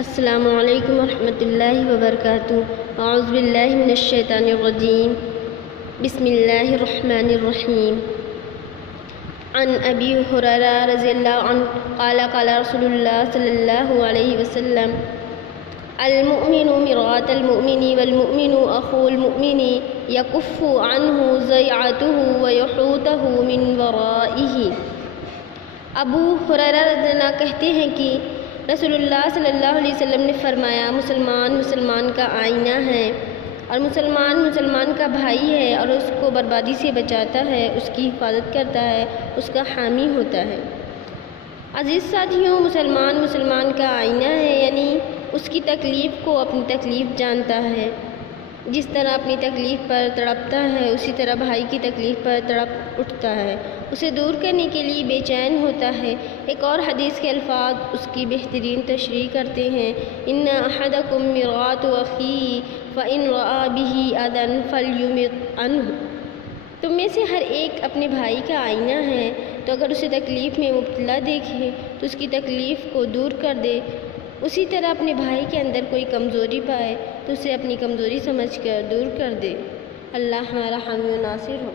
السلام علیکم ورحمۃ اللہ وبرکاتہ۔ اعوذ باللہ من الشیطان الرجیم، بسم اللہ الرحمن الرحیم۔ عن ابی ہریرہ رضی اللہ عنہ قال قال رسول اللہ صلی اللہ علیہ وسلم: المؤمن مرآة المؤمن والمؤمن اخو المؤمن یکف عنہ ضیعته ویحوطہ من ورائہ۔ ابو ہریرہ رضی اللہ عنہ کہتے ہیں کہ رسول اللہ صلی اللہ علیہ وسلم نے فرمایا، مسلمان مسلمان کا آئینہ ہے اور مسلمان مسلمان کا بھائی ہے، اور اس کو بربادی سے بچاتا ہے، اس کی حفاظت کرتا ہے، اس کا حامی ہوتا ہے۔ عزیز ساتھیوں، مسلمان مسلمان کا آئینہ ہے، یعنی اس کی تکلیف کو اپنی تکلیف جانتا ہے۔ جس طرح اپنی تکلیف پر تڑپتا ہے، اسی طرح بھائی کی تکلیف پر تڑپ اٹھتا ہے، اسے دور کرنے کے لیے بے چین ہوتا ہے۔ ایک اور حدیث کے الفاظ اس کی بہترین تشریح کرتے ہیں: ان احدکم مرآۃ اخیہ فإن رأى به اذى فلیمط عنہ۔ تم میں سے ہر ایک اپنے بھائی کا آئینہ ہے، تو اگر اسے تکلیف میں مبتلا دیکھے تو اس کی تکلیف کو دور کر دے۔ اسی طرح اپنے بھائی کے اندر کوئی کمزوری پائے تو اسے اپنی کمزوری سمجھ کر دور کر دے۔ اللہ ہمارا حامی و ناصر ہو۔